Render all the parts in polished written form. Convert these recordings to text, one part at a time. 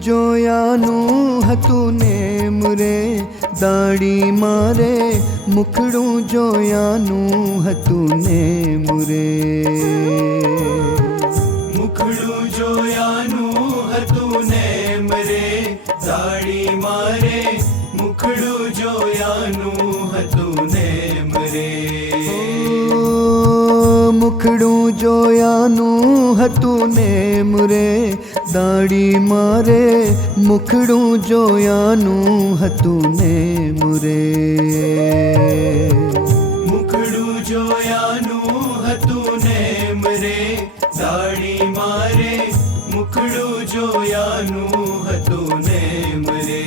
જોયાનું હતું ને મુરે દાડી મારે મુખડું જોયાનું હતું ને મુરે મુખડું જોયાનું હતું ને મરે દાડી મારે મુખડું જોયાનું હતું ને મરે મુખડું જોયાનું હતું ને મુરે દાડી મારે મુખડું જોયાનું હતું ને મુરે મુખડું જોયાનું હતું ને મરે દાડી મારે મુખડું જોયાનું હતું ને મરે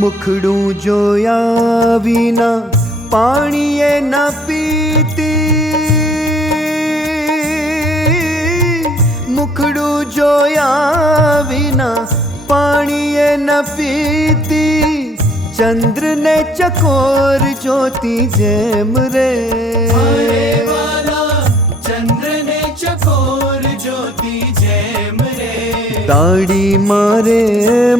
મુખડું જોયા વિના પાણીએ ન પીતી મુખડું જોયા વિના પાણીએ ન પીતી ચંદ્રને ચકોર જોતી જેમ રે ચંદ્રને ચકોર જોતી જેમ રે દાડી મારે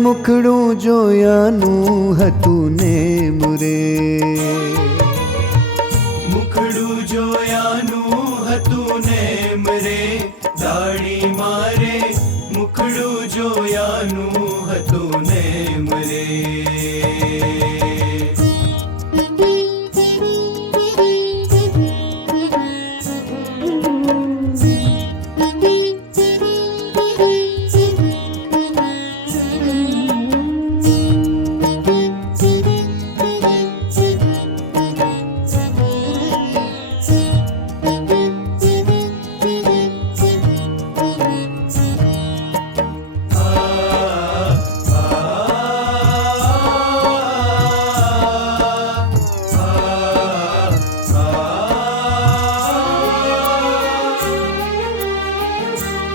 મુખડું જોયાનું હતું ને મુરે મુખડું જોયાનું હતું ને મરે દાડી મારે મુખડું જોયાનું હતું ને મરે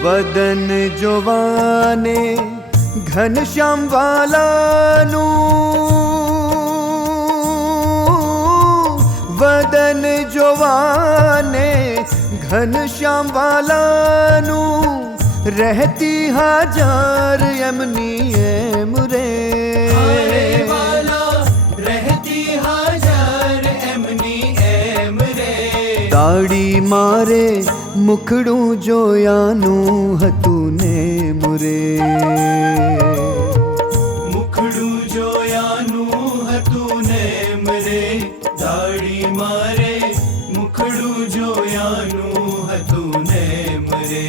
વદન જોવાને ઘનશ્યામ વાલાનું વદન જોવાને ઘનશ્યામ વાલાનું રહેતી હાજર એમની એમ રે રહેતી હાજર એમની એમ રે દાડી મારે મુખડું જોયાનું હતું ને મુરે મુખડું જોયાનું હતું ને મરે દાડી મારે મુખડું જોયાનું હતું ને મરે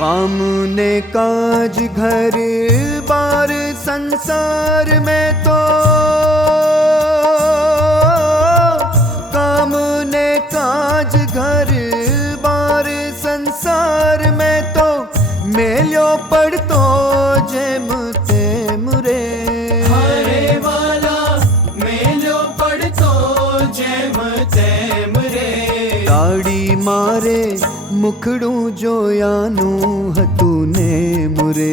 काम ने काज घर बार संसार में तो काम ने काज घर बार संसार में तो मेल्यो पड़तो जेम तेम रे हरे वाला मेलो पड़तो जेम तेम रे दाड़ी मारे મુખડું જોયાનું હતું ને મુરે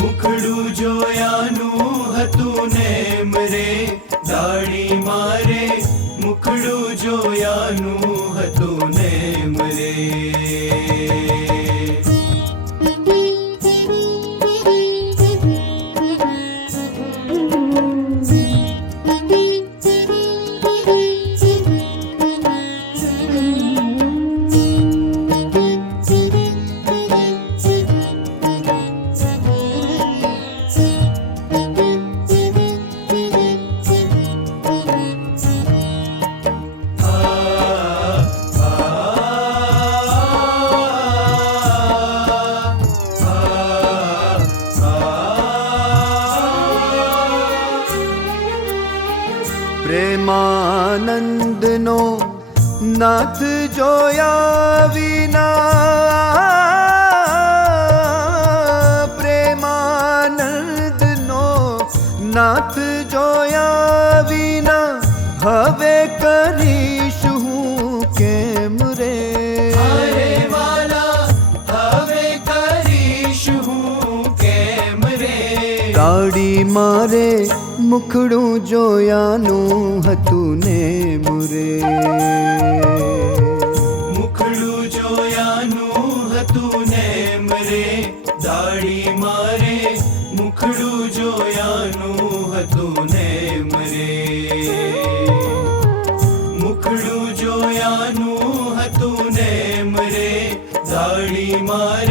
મુખડું જોયાનું હતું ને મરે દાડી મારે મુખડું જોયાનું હતું ને મરે પ્રેમાનંદનો નાથ જોયા વિના, પ્રેમાનંદનો નાથ જોયા વિના હવે કરીશું હું કેમ રે? અરે વાલા હવે કરીશું હું કેમ રે? દાઢી મારે મુખડું જોયાનું હતું ને મુરે, મુખડું જોયાનું હતું ને મરે, દાઢી મારે મુખડું જોયાનું હતું ને મરે, મુખડું જોયાનું હતું ને મરે, દાઢી મારે